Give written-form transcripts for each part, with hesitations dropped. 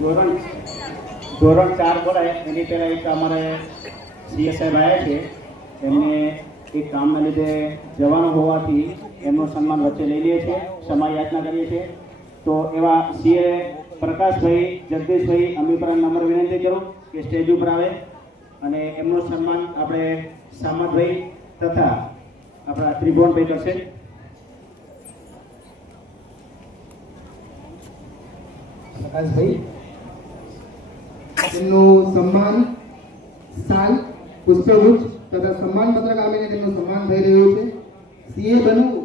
ધોરણ 4 બોલાય એની પહેલાં એક અમારે સીએ સાહેબ આવ્યા છે, એમને એક કામના લીધે જવાનું હોવાથી એમનું સન્માન વચ્ચે લઈ લઈએ છીએ, ક્ષમા યાચના કરીએ છીએ। તો એવા સીએ પ્રકાશભાઈ જગદીશભાઈ અમીપરા નમ્ર વિનંતી કરું કે સ્ટેજ ઉપર આવે અને એમનું સન્માન આપણે સામતભાઈ તથા આપણા ત્રિભુવનભાઈ કરશે। પ્રકાશભાઈ તેમનું સન્માન સાલ પુષ્પગુચ્છ તથા સન્માન પત્રક આપીને તેમનું સન્માન થઈ રહ્યું છે। સીએ બનવું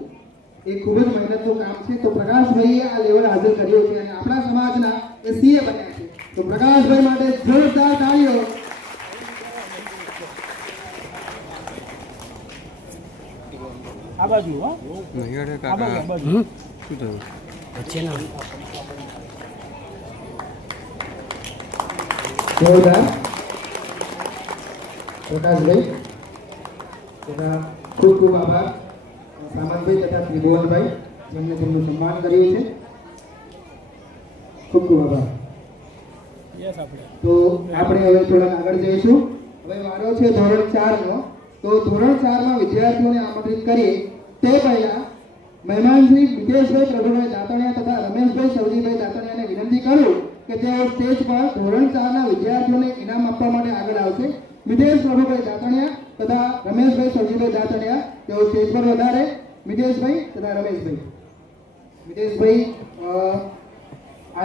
એ ખૂબ જ મહેનતનું કામ છે, તો પ્રકાશભાઈએ આ લેવલ હાજર કર્યો છે અને આપણા સમાજના એ સીએ બન્યા છે, તો પ્રકાશભાઈ માટે જોરદાર તાળીઓ। આ બાજુ હો નહીડે કાકા આ બાજુ શું થયું વચ્ચે ના જોરદાર પ્રકાશભાઈ તથા ખૂબ ખૂબ આભાર સામંતભાઈ તથા ત્રિભુવનભાઈ જેમને તેમનું સન્માન કર્યું છે, ખૂબ ખૂબ આભાર। તો આપણે હવે થોડા આગળ જઈશું। હવે વારો છે ધોરણ 4 નો, તો ધોરણ 4 માં વિદ્યાર્થીઓને આમંત્રિત કરીએ તે પહેલા મહેમાન શ્રી મિતેશભાઈ પ્રભુભાઈ દાતણિયા તથા રમેશભાઈ સવજીભાઈ દાતણિયાને વિનંતી કરું કે તેઓ સ્ટેજ પર ધોરણ 4 ના વિદ્યાર્થીઓને ઇનામ આપવા માટે આગળ આવશે। મિતેશ પ્રભુભાઈ દાતણિયા તથા રમેશભાઈ સવજીભાઈ દાતણિયા તેઓ સ્ટેજ પર વધારે। મિતેશભાઈ તથા રમેશભાઈ। મિતેશભાઈ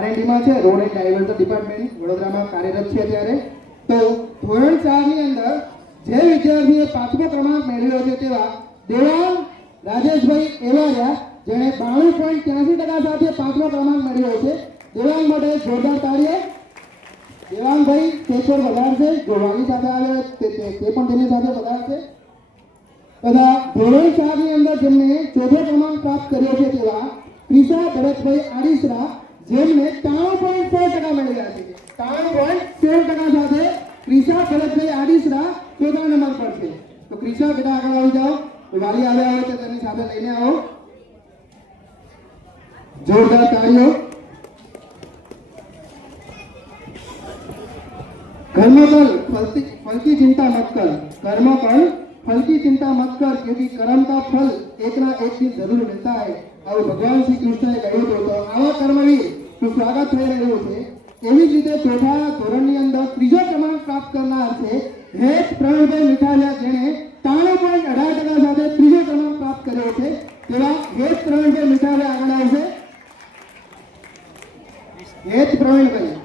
R&D માં છે, રોડ એન્ડ ડાયવર્ઝન ડિપાર્ટમેન્ટ વડોદરામાં કાર્યરત છે અત્યારે। તો ધોરણ 4 ની અંદર જે વિદ્યાર્થીએ 5મો ક્રમાંક મેળવ્યો છે તેવા દેવાંગ રાજેશભાઈ એવારિયા જેણે 92.83% સાથે 5મો ક્રમાંક મેળવ્યો છે। દેવાંગ માટે જોરદાર તાળીઓ। દેવાંગભાઈ સ્ટેજ પર વધારશે, જો વાલી સાથે આવે તે પણ તેની સાથે વધારશે। તથા ધોરણ 4 ની અંદર જેમને 4થો ક્રમાંક પ્રાપ્ત કર્યો છે તેવા ક્રિશા ભરતભાઈ આડીસરા જેમને 93.16% મેળવ્યા છે। 93.16% સાથે ક્રિશા ભરતભાઈ આડીસરા 4થા નંબર પર છે। તો ક્રિશા બેટા આગળ આવી જાઓ, વાલી આવ્યા હોય તો તેની સાથે લઈને આવો। જોરદાર તાળીઓ। कर्मफल फल की चिंता मत कर, कर्मफल फल की चिंता मत कर क्योंकि कर्म का फल एक ना एक दिन जरूर मिलता है। और भगवान श्री कृष्ण कह્યું તો આવા કર્મવીર નું સ્વાગત થઈ રહ્યું છે। એવી જ રીતે ચોથા ધોરણની અંદર 3જો ક્રમાંક પ્રાપ્ત કરનાર છે હેત પ્રવીણભાઈ મીઠાલિયા જેણે 93.18% સાથે 3જો ક્રમાંક પ્રાપ્ત કર્યો છે તેવા હેત પ્રવીણભાઈ મીઠાલિયા આગળ આવશે। હેત પ્રવીણભાઈ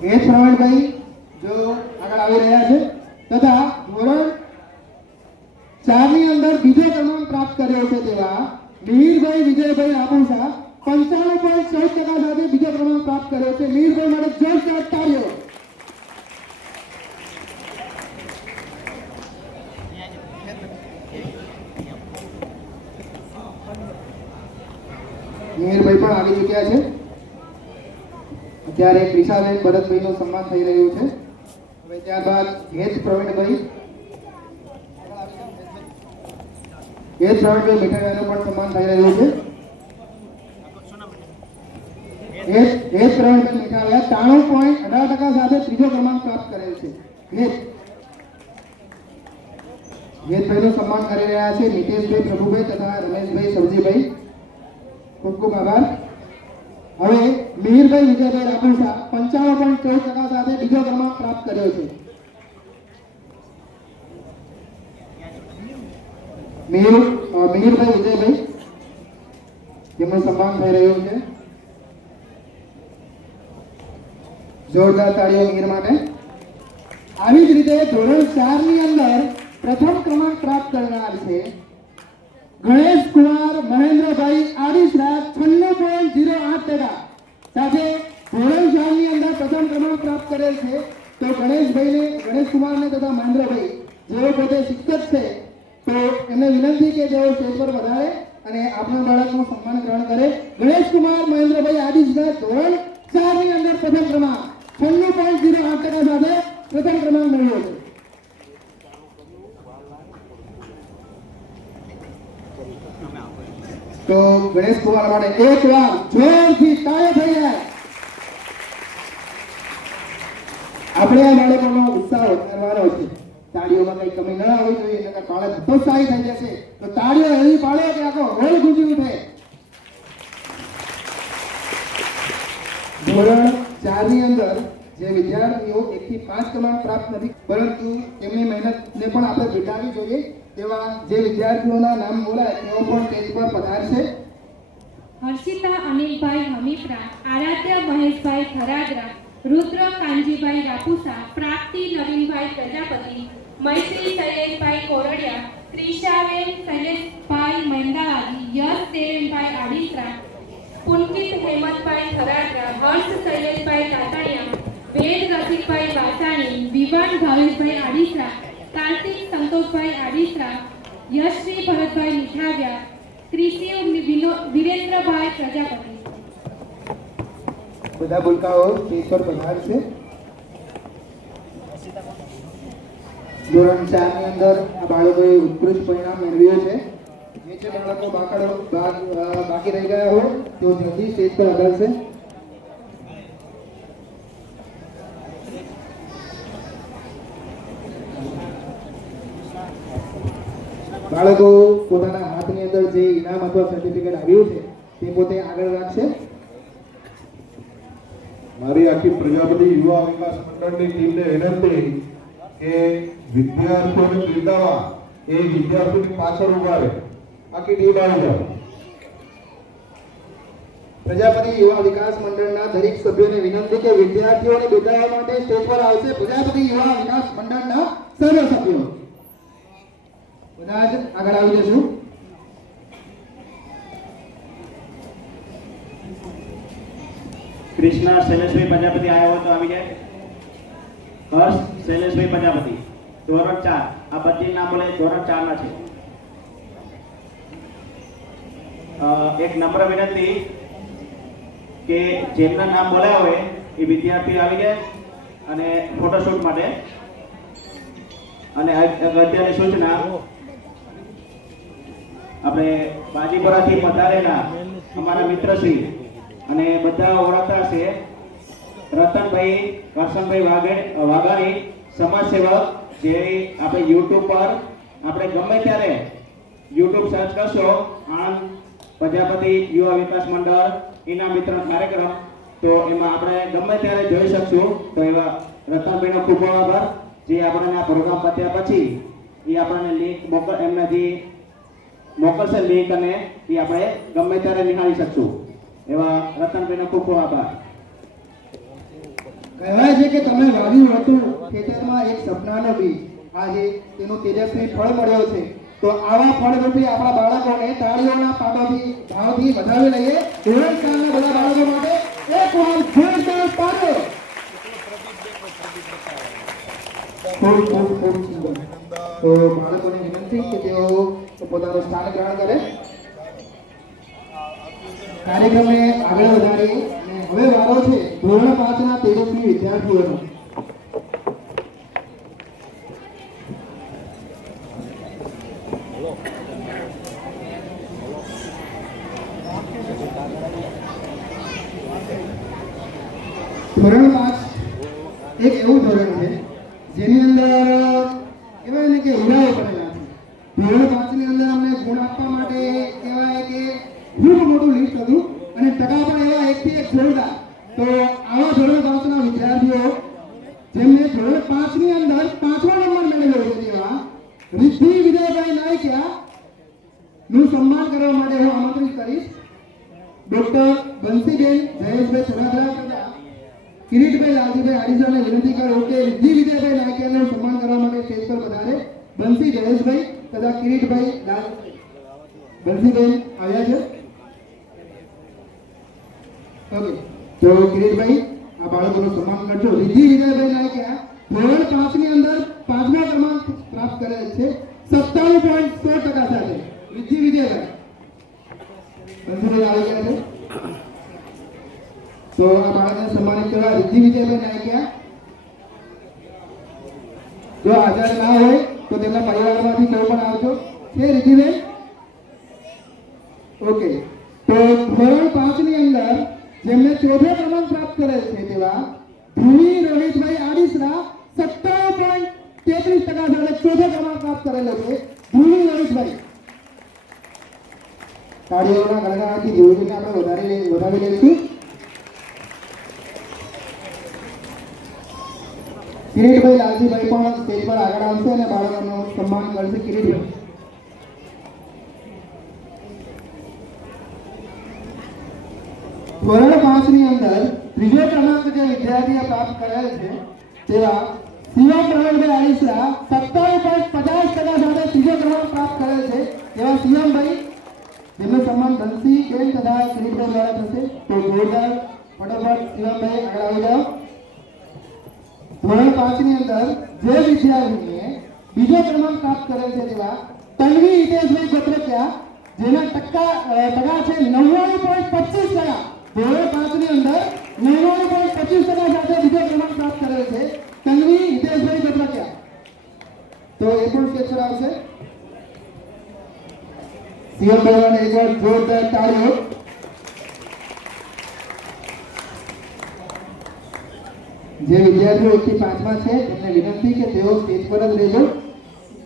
પ્રવીણભાઈ જો આગળ આવી રહ્યા છે તથા ધોરણ 4 ની અંદર બીજો ક્રમાંક પ્રાપ્ત કર્યો છે તેવા મિહિરભાઈ વિજયભાઈ આબુસા 95.14% સાથે બીજો ક્રમાંક પ્રાપ્ત કર્યો છે। મિહિરભાઈ માટે જોરદાર તાળીઓ। મિહિરભાઈ પણ આવી ચૂક્યા છે। અત્યારે ક્રિશાબેન ભરતભાઈનું સન્માન થઈ રહ્યું છે। હવે ત્યારબાદ હેત પ્રવીણભાઈ મીઠાઈયાનું પણ સન્માન થઈ રહ્યું છે। હેત પ્રવીણભાઈ મીઠાઈયા 93.18% સાથે 3જો ક્રમાંક પ્રાપ્ત કરેલ છે। હેતભાઈનું સન્માન કરી રહ્યા છે મિતેશભાઈ પ્રભુભાઈ તથા રમેશભાઈ સવજીભાઈ, ખૂબ ખૂબ આભાર। હવે મિહિરભાઈ વિજયભાઈ રાપુસા 55.14% સાથે બીજો ક્રમાંક પ્રાપ્ત કર્યો છે। મિહિરભાઈ વિજયભાઈ જેમનું સન્માન થઈ રહ્યું છે। જોરદાર તાળીઓ મિહિર માટે। આવી જ રીતે ધોરણ 4 ની અંદર પ્રથમ ક્રમાંક પ્રાપ્ત કરનાર છે ગણેશ કુમાર મહેન્દ્રભાઈ આડીસરા 96.08% સાથે ધોરણ 4 ની અંદર પ્રથમ ક્રમાંક પ્રાપ્ત કરેલ છે। તો ગણેશ કુમારને તથા મહેન્દ્રભાઈ જેઓ પોતે શિક્ષક છે તો એમને વિનંતી કે જેઓ સ્ટેજ પર વધારે અને આપણા બાળકનું સન્માન ગ્રહણ કરે। ગણેશ કુમાર મહેન્દ્રભાઈ આડીસરા ધોરણ 4 ની અંદર પ્રથમ ક્રમાંક 96.08% સાથે પ્રથમ ક્રમાંક મેળવ્યો છે। તો ગણેશ કુમાર માટે એકવાર જોરથી તાળીઓ થઈ જાય. આપણે આ બાળકોનો ઉત્સાહ વધારવાનો છે. તાળીઓમાં કઈ કમી ન આવવી જોઈએ, નકર બાળક હતોત્સાહી થઈ જશે. તો તાળીઓ એવી પાડો કે આખો હોલ ગુંજી ઉઠે. ધોરણ 4 ની અંદર જે વિદ્યાર્થીઓ 1 થી 5 ક્રમાંક પ્રાપ્ત નથી, પરંતુ તેમની મહેનતને પણ આપણે બિરદાવવી જોઈએ. તેવા જે વિદ્યાર્થીઓના નામ બોલાય તેઓ પણ સ્ટેજ પર પધારશે. હર્ષિતા અનિલભાઈ હમીપરા, આરાધ્ય મહેશભાઈ ખરાદરા, રુદ્ર કાંજીભાઈ રાપુસા, પ્રાપ્તિ નવીનભાઈ પ્રજાપતિ, મૈત્રી શૈલેષભાઈ કોરડિયા, ત્રિષાબેન શૈલેષભાઈ મહેંદાવાદી, યશ દેવેનભાઈ આડીસરા, પુલકિત હેમંતભાઈ ખરાદરા, હર્ષ શૈલેષભાઈ કાતણિયા, વેદ રસિકભાઈ વાસાણી, વિવાન ભાવેશભાઈ આડીસરા, કાર્તિક સંતોષભાઈ આડીસરા, યશશ્રી ભરતભાઈ મીઠાવ્યા, ક્રિશિવ વિરેન્દ્રભાઈ પ્રજાપતિ. બધા ભૂલકાઓ સ્ટેજ પર પધારશે. ધોરણ 4 ની અંદર આ બાળકોએ ઉત્કૃષ્ટ પરિણામ મેળવ્યું છે. જે બાળકો બાકી રહી ગયા હોય તેઓ જલ્દી સ્ટેજ પર પધારશે. બાળકો પોતાના હાથની અંદર જે ઇનામ અથવા સર્ટિફિકેટ આવ્યું છે તે પોતે આગળ રાખશે. મારી આખી પ્રજાપતિ યુવા વિકાસ મંડળની ટીમને વિનંતી કે વિદ્યાર્થીઓને બિરદાવવા એ વિદ્યાર્થીઓની પાછળ ઉભા રહે. આખી ટીમ આવી જાવ. પ્રજાપતિ યુવા વિકાસ મંડળના દરેક સભ્યોને વિનંતી કે વિદ્યાર્થીઓને બિરદાવવા માટે સ્ટેજ પર આવશે. પ્રજાપતિ યુવા વિકાસ મંડળના સર્વ સભ્યો બધા જ આગળ આવી જશું. કૃષ્ણા શૈલેષભાઈ પ્રજાપતિ આવ્યા હોય તો આવી જાય. હર્ષ શૈલેષભાઈ પ્રજાપતિ, ધોરણ 4. આ બધી નામ બોલે ધોરણ 4 ના છે. એક નમ્ર વિનંતી કે જેમના નામ બોલાયા હોય એ વિદ્યાર્થી આવી જાય અને ફોટોશૂટ માટે. અને અગત્યની સૂચના, આપણે બાજીપરાથી પધારેલા અમારા મિત્રશ્રી અને બધા ઓળખતા છે રતનભાઈ કરશનભાઈ વાઘાણી, સમાજ સેવક, જે આપણે યુટ્યુબ પર આપણે ગમે ત્યારે યુટ્યુબ સર્ચ કરશો આણંદ પ્રજાપતિ યુવા વિકાસ મંડળ ઇનામ વિતરણ કાર્યક્રમ, તો એમાં આપણે ગમે ત્યારે જોઈ શકશું. તો એવા રતનભાઈનો ખૂબ ખૂબ આભાર, જે આપણને આ પ્રોગ્રામ પત્યા પછી એ આપણને લિંક એમનાથી મોકલશે લિંક, અને એ આપણે ગમે ત્યારે નિહાળી શકશું. એવા રતનભાઈનો ખૂબ ખૂબ આભાર. કહેવાય છે કે તમે વાવ્યું હતું ખેતરમાં એક સપનાનો બીજ, આજે તેનું તેજસ્વી ફળ મળ્યો છે. તો આવા ફળરૂપી આપણા બાળકોને તાળીઓના પાટોથી ભાવથી વધાવી લઈએ. ધોરણ 4 ના બધા બાળકો માટે એકવાર જોરદાર તાળીઓ. ખૂબ સુંદર. તો બાળકોને વિનંતી કે તેઓ પોતાનું સ્થાન ગ્રહણ કરે. કાર્યક્રમને આગળ વધારી અને હવે વારો છે ધોરણ 5 ના તેજસ્વી વિદ્યાર્થીઓનો. ધોરણ 5 એક એવું ધોરણ છે જેની અંદર કહેવાય ને કે હીરાઓ પડેલા છે. ધોરણ 5 ની અંદર અમને ગુણ આપવા માટે કહેવાય કે ખૂબ મોટું લિસ્ટ હતું અને ટકા પણ એવા 1 થી 1 જોરદાર. તો આવા ધોરણ 5 ના વિદ્યાર્થીઓ જેમને ધોરણ 5 ની અંદર 5મો નંબર મેળવ્યો છે તેવા રિદ્ધિ વિજયભાઈ નાયકિયા નું સન્માન કરવા માટે હું આમંત્રિત કરીશ. ડોક્ટર બંસીબેન જયેશભાઈ સુરાધરા, કિરીટભાઈ લાલજીભાઈ આડીસાને વિનંતી કરો કે રિદ્ધિ વિજયભાઈ નાયકિયાનું સન્માન કરવા માટે સ્ટેજ પર પધારે. બંસી જયેશભાઈ તથા કિરીટભાઈ લાલ બંસીબેન આવ્યા છે. ઓકે, તો કિરીટભાઈ આ બાળકોનું સન્માન કરજો. રિદ્ધિ વિજયભાઈ નાયકિયા ધોરણ 5 ની અંદર 5મા ક્રમાંક પ્રાપ્ત કરેલ છે 97.100% સાથે. રિદ્ધિ વિજયભાઈ બંસીભાઈ આવી ગયા છે. તો આ બાળકને સન્માનિત કરવા રિદ્ધિ વિજયભાઈ નાયકિયા જો હાજર ના હોય તો તેમના પરિવારમાંથી કોઈ પણ આવજો. છે રિદ્ધિબેન? ઓકે, તો ધોરણ 5 ની અંદર જેમને ચોથો ક્રમાંક પ્રાપ્ત કરેલ છે તેવા ધ્રુવી રોહિતભાઈ આડીસરા 57.33% સાથે ચોથો ક્રમાંક પ્રાપ્ત કરેલો છે. ધ્રુવી રોહિતભાઈ, તાળીઓના ગણગણાટથી ધ્રુવીને આપણે વધાવી લઈશું. કિરીટભાઈ લાલજીભાઈ પણ સ્ટેજ પર આગળ આવશે અને બાળકોનું સન્માન કરશે. કિરીટભાઈ, ધોરણ 5 ની અંદર ત્રીજો ક્રમાંક જે વિદ્યાર્થીએ પ્રાપ્ત કરેલ છે તેવા શિવમ પ્રવીણભાઈ આડીસરા 57.50% સાથે ત્રીજો ક્રમાંક પ્રાપ્ત કરેલ છે. તેવા શિવમભાઈ, જેમનું સન્માન ધનસિંહ બેન તથા કિરીટભાઈ દ્વારા થશે. તો જોરદાર ફટાફટ શિવમભાઈ આગળ આવી જાઓ. ધોરણ 5 ની અંદર જે વિદ્યાર્થીએ બીજો ક્રમાંક પ્રાપ્ત કરેલ છે તેવા તન્વી હિતેશભાઈ ગોત્રકિયા, જેના ટકા છે 99.25%. ધોરણ 5 ની અંદર 99.25% સાથે બીજો ક્રમાંક પ્રાપ્ત કરેલ છે તન્વી હિતેશભાઈ ગોત્રકિયા. તો એ પણ સ્ટેજ પર આવશે. સીએમ ભાઈઓને એકવાર જોરદાર તાળીઓ. જે વિદ્યાર્થીઓ 1 થી 5 માં છે તેમને વિનંતી કે તેઓ સ્ટેજ પર જ રહેજો.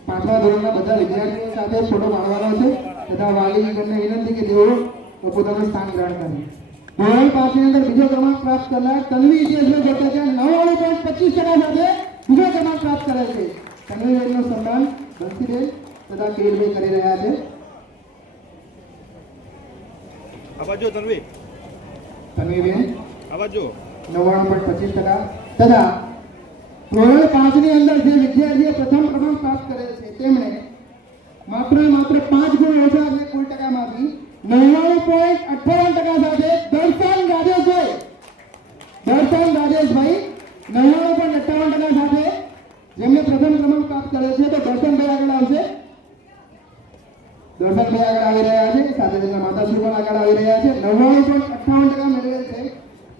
5મા ધોરણના બધા વિદ્યાર્થીઓ સાથે ફોટો પાડવાનો છે તથા વાલીઓને વિનંતી કે તેઓ પોતાનું સ્થાન ગ્રહણ કરે. ધોરણ 5 ની અંદર બીજો ક્રમાંક પ્રાપ્ત કરનાર તન્વી હિતેશભાઈ ગોત્રકિયા 99.25% સાથે બીજો ક્રમાંક પ્રાપ્ત કરે છે. તન્વીબેનનું સન્માન ધનસિંહબેન તથા કિરીટભાઈ કરી રહ્યા છે. આવાજો તન્વીબેન આવાજો 99.25% તથા ધોરણ 5 ની અંદર જે વિદ્યાર્થીએ પ્રથમ ક્રમાંક પ્રાપ્ત કરેલ છે તેમણે માત્ર 5 ગુણ ઓછા એટલે કુલ ટકામાંથી 99.58% સાથે દર્શન રાજેશભાઈ 99.58% સાથે જેમને પ્રથમ ક્રમાંક પ્રાપ્ત કરેલ છે. તો દર્શનભાઈ આગળ આવશે. દર્શનભાઈ આગળ આવી રહ્યા છે, સાથે તેમના માતાશ્રી પણ આગળ આવી રહ્યા છે. 99.58% મેળવેલ છે.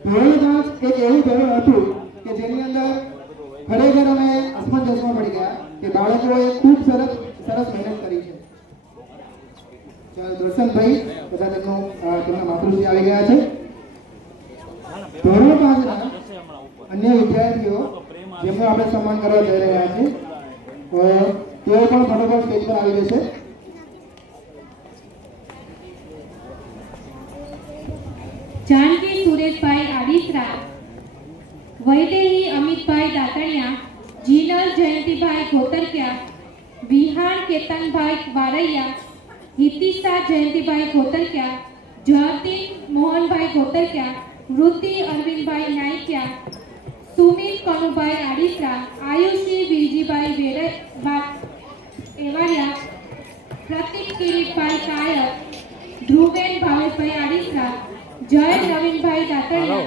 ધોરણ 5 એક એવું ધોરણ હતું કે જેની અંદર ખરેખર અમે અસમંજસમાં પડી ગયા કે બાળકોએ ખૂબ સરસ મહેનત કરી છે. દર્શનભાઈ તથા તેમના માતૃશ્રી આવી ગયા છે. ધોરણ 5 ના અન્ય વિદ્યાર્થીઓ જેમનું આપણે સન્માન કરવા જઈ રહ્યા છીએ તો તેઓ પણ ફટાફટ સ્ટેજ પર આવી જશે. जानकी सुरेशभाई आड़ीसरा, वैदेही अमितभाई दातणिया, जीनल जयंतीभाई घोतरकिया, विहाण केतनभाई वारैया, हितिशा जयंतीभाई घोतरकिया, जतीन मोहनभाई घोतरकिया, वृत्ति अरविंदभाई नायकिया, सुमित कनुभाई आड़ीसरा, आयुषी विरजीभाई एवारिया, प्रतीक किरीटभाई कायर, ध्रुवेन भावेशभाई आड़ीसरा, जय नवीनभाई दातणिया,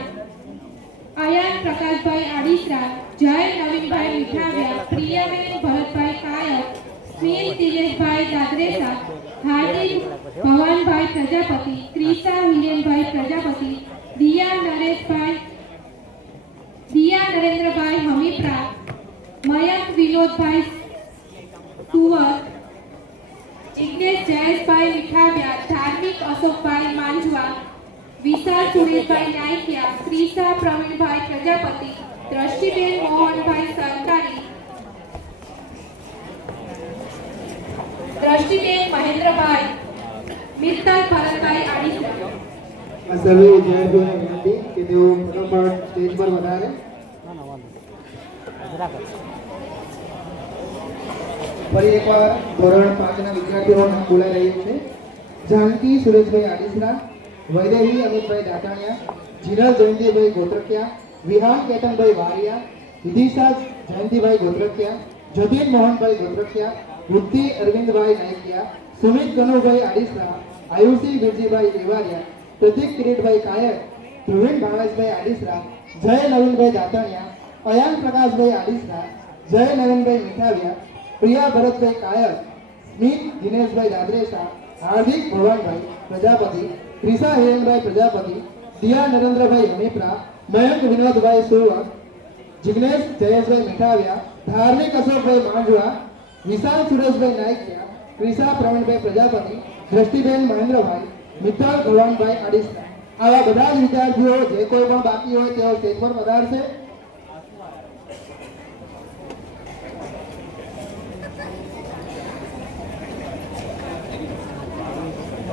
अयान प्रकाशभाई आड़ीसरा, जय नवीनभाई मिठाविया, प्रियाबेन भरतभाई कायर, स्मित दिनेशभाई दादरेसा, हार्दिक भवानभाई प्रजापति, क्रिसा हिरेनभाई प्रजापति, दिया नरेंद्रभाई हमीप्रा, मयंक विनोदभाई तुवर, जिग्नेश जयेशभाई मिठाविया, धार्मिक अशोकभाई मांजवा, विशाल सुरेशभाई नायकिया, क्रिसा प्रवीणभाई प्रजापति, दृष्टिबेन मोहनभाई सरकारी, दृष्टिबेन महेंद्रभाई, मित्तल भरतभाई आड़ीसरा. આ સર્વે વિદ્યાર્થીઓને વિનંતી કે તેઓ ફટાફટ સ્ટેજ પર વધારે. ફરી એકવાર ધોરણ 5 ના વિદ્યાર્થીઓનું નામ બોલાઈ રહ્યું છે. જાનકી સુરેશભાઈ આડીસરા, वैदेही अमितभाई दाताणिया, जीनल जयंतीभाई गोत्रकिया, विहान केतनभाई वारिया, हितिशा जयंतीभाई गोत्रकिया, जतीन मोहनभाई गोत्रकिया, वृत्ति अरविंदभाई नायकिया, सुमित कनुभाई आड़ीसरा, आयुषी विरजीभाई एवारिया, प्रतीक किरीटभाई कायर, ध्रुवेन भावेशभाई आड़ीसरा, जय नवीनभाई दाताणिया, अयान प्रकाशभाई आड़ीसरा, जय नवीनभाई मिठाविया, प्रिया भरतभाई कायर, स्मित दिनेशभाई दादरेसा, हार्दिक भवानभाई प्रजापति, क्रिसा हिरेनभाई प्रजापति, दिया नरेंद्रभाई हमीप्रा, मयंक विनोदभाई सुरवक, जिग्नेश जयेशभाई मिठाविया, धार्मिक अशोकभाई मांजवा, विशाल सुरेशभाई नायकिया, क्रिसा प्रवीणभाई प्रजापति, दृष्टिबेन महेंद्रभाई, મિત્તલ ભુવનભાઈ આડિસા. આવા બધા જ વિદ્યાર્થીઓ જે કોઈ પણ બાકી હોય તેઓ સ્ટેજ પર પધારશે.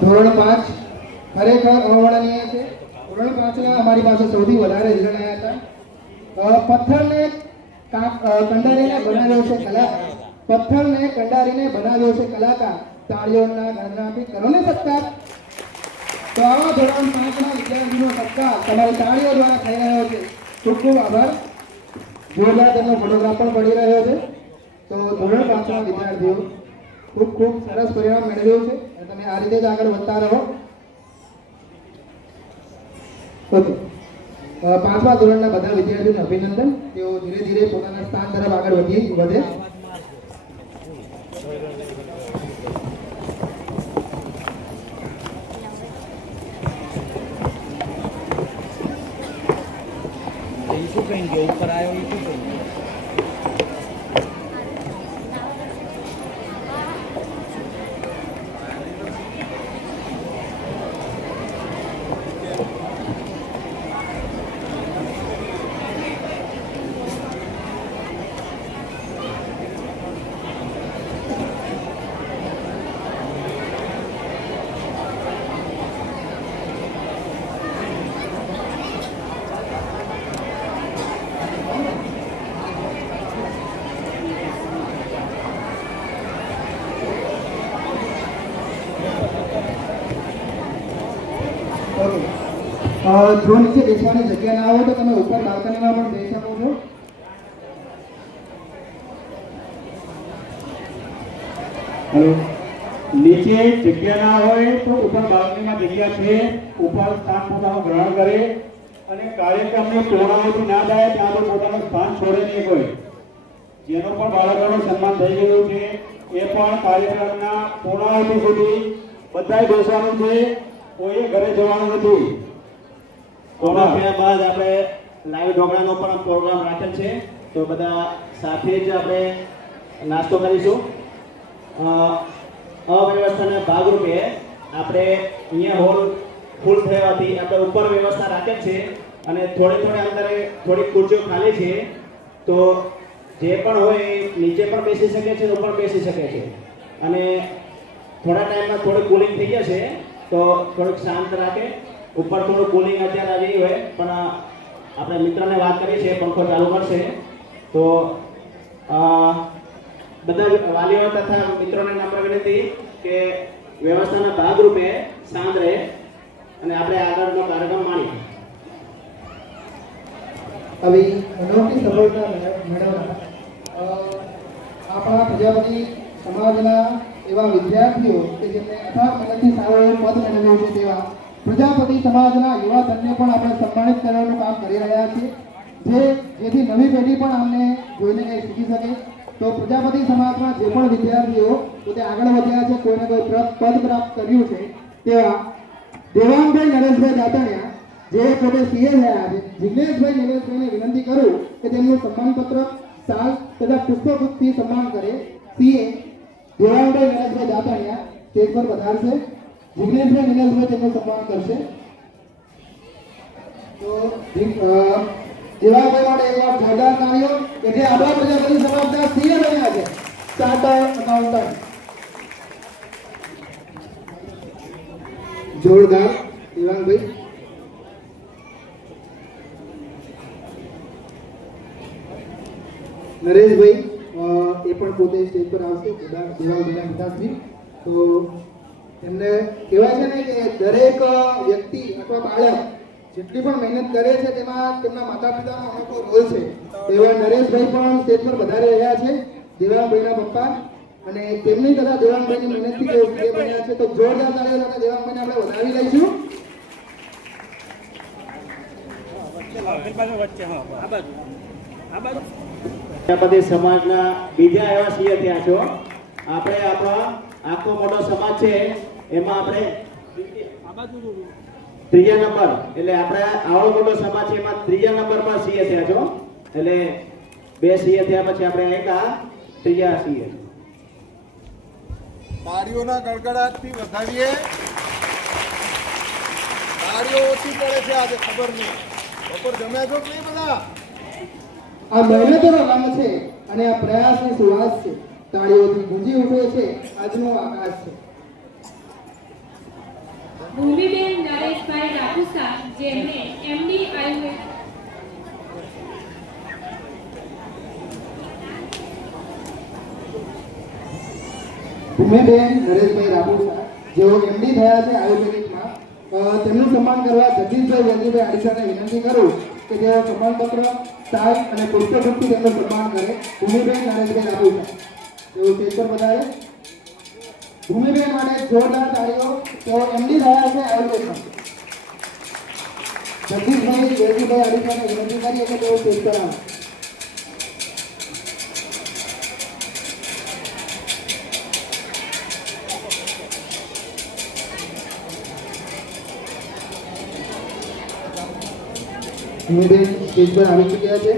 ધોરણ 5 ખરેખર અવર્ણનીય છે. ધોરણ 5 ના અમારી પાસે સૌથી વધારે રિઝલ્ટ આવ્યા હતા. પથ્થરને કંડારીને બનાવ્યો છે કલાકાર. પથ્થરને કંડારીને બનાવ્યો છે કલાકાર. તાળીઓના ગણનાથી કરો ને સત્કાર. તો આવા ધોરણ 5 ના વિદ્યાર્થીનો સત્કાર તમારી તાળીઓ દ્વારા થઈ રહ્યો છે. ખૂબ ખૂબ આભાર. જોરદાર તેમનો ફોટોગ્રાફ પણ પડી રહ્યો છે. તો ધોરણ 5 ના વિદ્યાર્થીઓ ખૂબ ખૂબ સરસ પરિણામ મેળવ્યું છે. તમે આ રીતે જ આગળ વધતા રહો. ઓકે, 5મા ધોરણના બધા વિદ્યાર્થીઓને અભિનંદન. તેઓ ધીરે ધીરે પોતાના સ્થાન તરફ આગળ વધે. શું કहीं ગયો ઉપર આવ્યો એ શું કहीं જો નીચે બેસવાની જગ્યા ના હોય તો તમે ઉપર બાલ્કનીમાં પણ જઈ શકો છો. હેલો, નીચે જગ્યા ના હોય તો ઉપર બાલ્કનીમાં જગ્યા છે. ઉપર સ્થાન પોતાનું ગ્રહણ કરે અને કાર્યક્રમની પૂર્ણાહુતિ ના થાય ત્યાં તો પોતાનું સ્થાન છોડે નહીં કોઈ. જેનો પણ બાળકોનું સન્માન થઈ ગયું છે એ પણ કાર્યક્રમના પૂર્ણાહુતિ સુધી બધાએ બેસવાનું છે. કોઈએ ઘરે જવાનું નથી. ત્યાર બાદ આપણે લાઈવ ઢોકળાનો પણ પ્રોગ્રામ રાખેલ છે. તો બધા સાથે જ આપણે નાસ્તો કરીશું. અવ્યવસ્થાના ભાગરૂપે આપણે અહીંયા હોલ ફૂલ થવાથી આપણે ઉપર વ્યવસ્થા રાખેલ છે અને થોડે અંતરે થોડીક ખુરશીઓ ખાલી છે. તો જે પણ હોય એ નીચે પણ બેસી શકે છે, ઉપર બેસી શકે છે. અને થોડા ટાઈમમાં થોડું કુલિંગ થઈ જશે તો થોડુંક શાંત રાખે. ઉપર થોડું કુલિંગ અત્યારે આવી હોય પણ આપણે મિત્રને વાત કરી છે પંખો ચાલુ કરશે. તો બધા વાલીઓ તથા મિત્રોને નમ્ર વિનંતી કે વ્યવસ્થાના ભાગરૂપે શાંત રહે અને આપણે આગળનો કાર્યક્રમ માણીએ. આવી અનોખી સફળતા મેળવનાર આપણા પ્રજાપતિ સમાજના એવા વિદ્યાર્થીઓ કે જેમને અથાગ મહેનતથી સારો એવો પદ મેળવ્યો છે તેવા પ્રજાપતિ સમાજના યુવા ધનને પણ આપણે સન્માનિત કરવાનું કામ કરી રહ્યા છીએ, જેથી નવી પેઢી પણ અમને જોઈને કંઈ શીખી શકે. તો પ્રજાપતિ સમાજમાં જે પણ વિદ્યાર્થીઓ પોતે આગળ વધ્યા છે, કોઈને કોઈ પદ પ્રાપ્ત કર્યું છે, તેવા દેવાંગભાઈ નરેશભાઈ દાતાણિયા જે પોતે સીએ થયા છે, જિગ્નેશભાઈ નરેશભાઈને વિનંતી કરું કે તેમનું સન્માનપત્ર સાલ તથા પુષ્પગુચ્છથી સન્માન કરે. સીએ દેવાંગભાઈ નરેશભાઈ દાતાણિયા સ્ટેજ પર પધારશે. જિગ્નેશભાઈ નરેશભાઈ તેમનું સન્માન કરશે. તો દેવાભાઈ માટે એક વાર જોરદાર તાળીઓ કે જે આપણા પ્રજાપતિ સમાજના સીએ બન્યા છે, ચાર્ટર્ડ એકાઉન્ટન્ટ. જોરદાર દેવાંગભાઈ. નરેશભાઈ એ પણ પોતે સ્ટેજ પર આવશે. દેવાંગભાઈના પિતાશ્રી. તો એમને કહેવાય છે ને કે દરેક વ્યક્તિ અથવા બાળક જેટલી પણ મહેનત કરે છે તેમાં તેમના માતા પિતાનો અનોખો રોલ છે. એવા નરેશભાઈ પણ સ્ટેજ પર વધારે રહ્યા છે, દેવાંગભાઈના પપ્પા, અને તેમની તથા દેવાંગભાઈની મહેનતથી તેઓ સીએ બન્યા છે. તો જોરદાર તાળીઓ સાથે દેવાંગભાઈને આપણે વધાવી લઈશું. પ્રજાપતિ સમાજના બીજા એવા સીએ થયા છો. આપણે આપણા આખો મોટો સમાજ છે એમાં આપણે ત્રીજા નંબર, એટલે આપણે આવડો મોટો સમાજ છે એમાં ત્રીજા નંબર પર સીએ થયા છો. એટલે 2 સીએ થયા પછી આપણે એક આ ત્રીજા સીએ. તાળીઓના ગડગડાટથી વધાવીએ. તાળીઓ ઓછી પડે છે આજે, ખબર નહીં બપોર જમ્યા છો કે નહીં બધા? આ મહેનતનો રંગ છે અને આ પ્રયાસની સુવાસ છે. તાળીઓથી ગુંજી ઉઠે છે આજનો આકાશ છે. ભૂમિબેન નરેશભાઈ રાપુસા, જેમને એમડી આયુર્વેદ ભૂમિબેન નરેશભાઈ રાપુસા, જેઓ એમડી થયા છે આયુર્વેદિકમાં, તેમનું સન્માન કરવા જગદીશભાઈ વેજીભાઈ આડીસાને વિનંતી કરું કે તેઓ પ્રમાણપત્ર, સાલ અને પુષ્પગુચ્છથી તેમનું સન્માન કરે. ભૂમિબેન નરેશભાઈ રાપુસા તેઓ સ્ટેજ પર પધારે. ભૂમિબેન માટે જોરદાર તાળીઓ. તેઓ એમડી થયા છે આયુર્વેદમાં. જગદીશભાઈ વેજીભાઈ આડીસાને વિનંતી કરીએ કે તેઓ સ્ટેજ પર આવે. ભૂમિબેન સ્ટેજ પર આવી ચૂક્યા છે.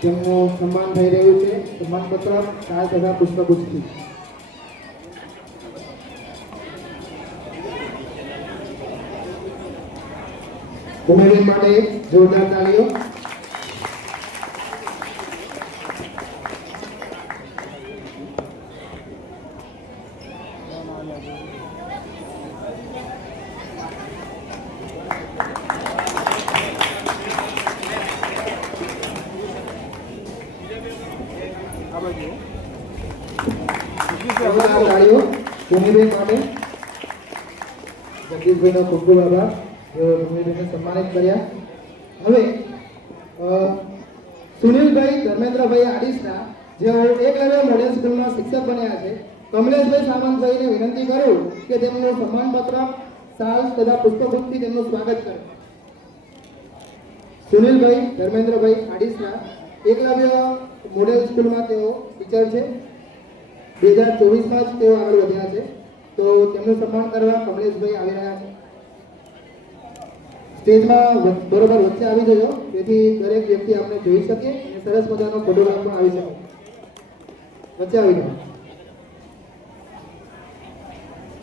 તેમનું સન્માન થઈ રહ્યું છે સન્માનપત્ર, સાલ તથા પુષ્પગુચ્છથી. ભૂમિબેન માટે જોરદાર તાળીઓ. તાળીઓ ભૂમિબેન માટે. જગદીશભાઈનો ખૂબ ખૂબ આભાર, જેઓ ભૂમિબેનને સન્માનિત કર્યા. હવે સુનિલભાઈ ધર્મેન્દ્રભાઈ આડીસા, જેઓ એકલવ્ય મોડેલ સ્કૂલમાં શિક્ષક બન્યા છે, કમલેશભાઈ સામંતભાઈને વિનંતી કરું કે તેમનું સન્માનપત્ર, સાલ તથા પુષ્પગુચ્છથી તેમનું સ્વાગત કરે. સુનિલભાઈ ધર્મેન્દ્રભાઈ આડીસા એકલવ્ય મોડેલ સ્કૂલમાં તેઓ ટીચર છે. 2024માં જ તેઓ આગળ વધ્યા છે, તો તેમનું સન્માન કરવા કમલેશભાઈ આવી રહ્યા છે. સ્ટેજમાં બરોબર વચ્ચે આવી જજો, જેથી દરેક વ્યક્તિ આપણે જોઈ શકે અને સરસ મજાનો ફોટોગ્રાફ પણ આવી શકે. વચ્ચે આવી જાઓ.